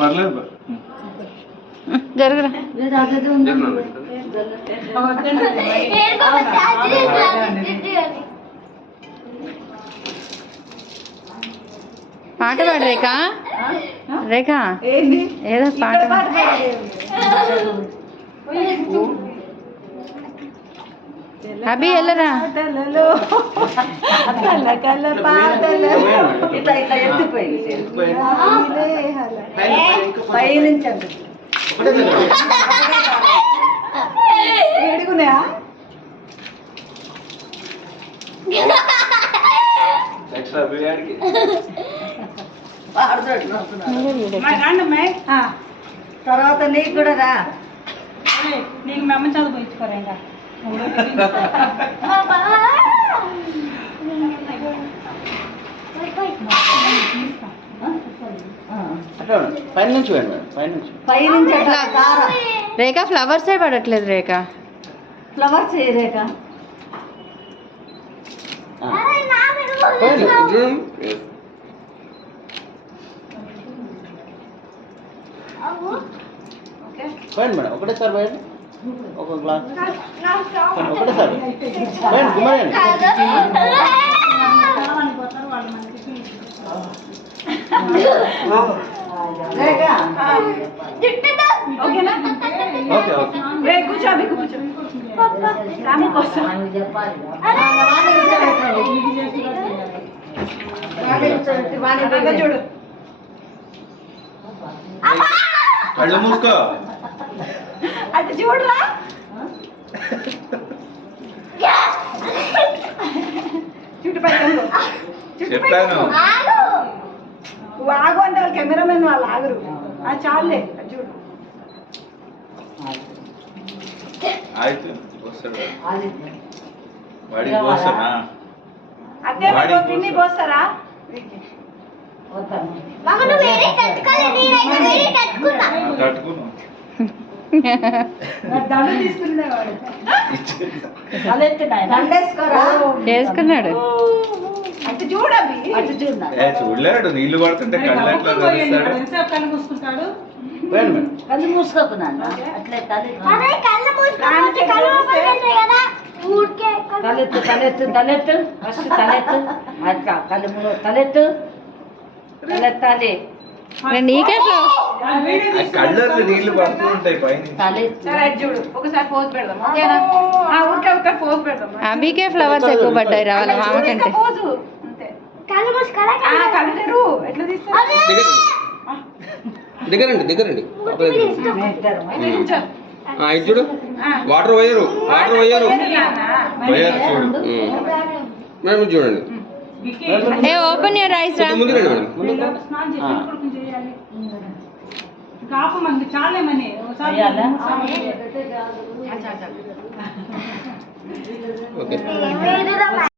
పర్లేదు జరుగురా పాట పాడు రేఖ. రేఖ ఏదో పాట అభి వెళ్ళరా. తర్వాత నీకు కూడా రా. నీకు మీ అమ్మ చదువు పోయించుకోరా ఇంకా. పైనుంచి రేఖ ఫ్లవర్సే పడట్లేదు. రేఖ ఫ్లవర్స్ రేఖ పోయండి మేడం. ఒకటేసారి పోయండి. ఒక గ్లాస్ ఒకటేసారి పోయండి. కుమారండి ఓకే ఓకే కూర్చోబి కూర్చో. చూడు కళ్ళు మూసుకో. అది చూడరా. చెప్పాను ఆగు అంటే వాళ్ళు కెమెరామెన్ వాళ్ళు ఆగరు. అది చాలులే. అది చూడు. ఆಯ್ತು వాడికి పోస్తానా అదే పిన్ని పోస్తారా. కట్టుకున్నాను దండ తీసుకునేవాడు. చేసుకున్నాడు. అటు చూడవి. చూడలేడు. నీళ్లు పడుతుంటే కళ్ళు కళ్ళు మూసుకుంటాడు. కళ్ళు మూసుకోకున్నా అట్లే తలెత్తు తలెత్తు తలెత్తు ఫస్ట్ తలెత్తు. అట్లా కళ్ళు తలెత్తు తలెత్తాలి. నీకే కళ్ళల్లో నీళ్లు పడుతూ ఉంటాయి పైన. చూడు ఒకసారి పోజ్ పెడదాం. ఓకేనా? ఊరికే పోజ్ పెడదాం. అభికే ఫ్లవర్స్ ఎక్కువ పడ్డాయి రా వాళ్ళ మామ కంటే. పోజు అంతే. కళ్ళు తెరు. ఎట్లా తీస్తారు? దగ్గరండి దగ్గరండి. ఇది చూడు. వాటర్ పోయారు వాటర్ పోయారు చూడు మేడం. చూడండి. ఏ ఓపెన్ యువర్ ఐస్ రా. ముందు రండి మేడం. కాపమంది చాలేమని ఓకే.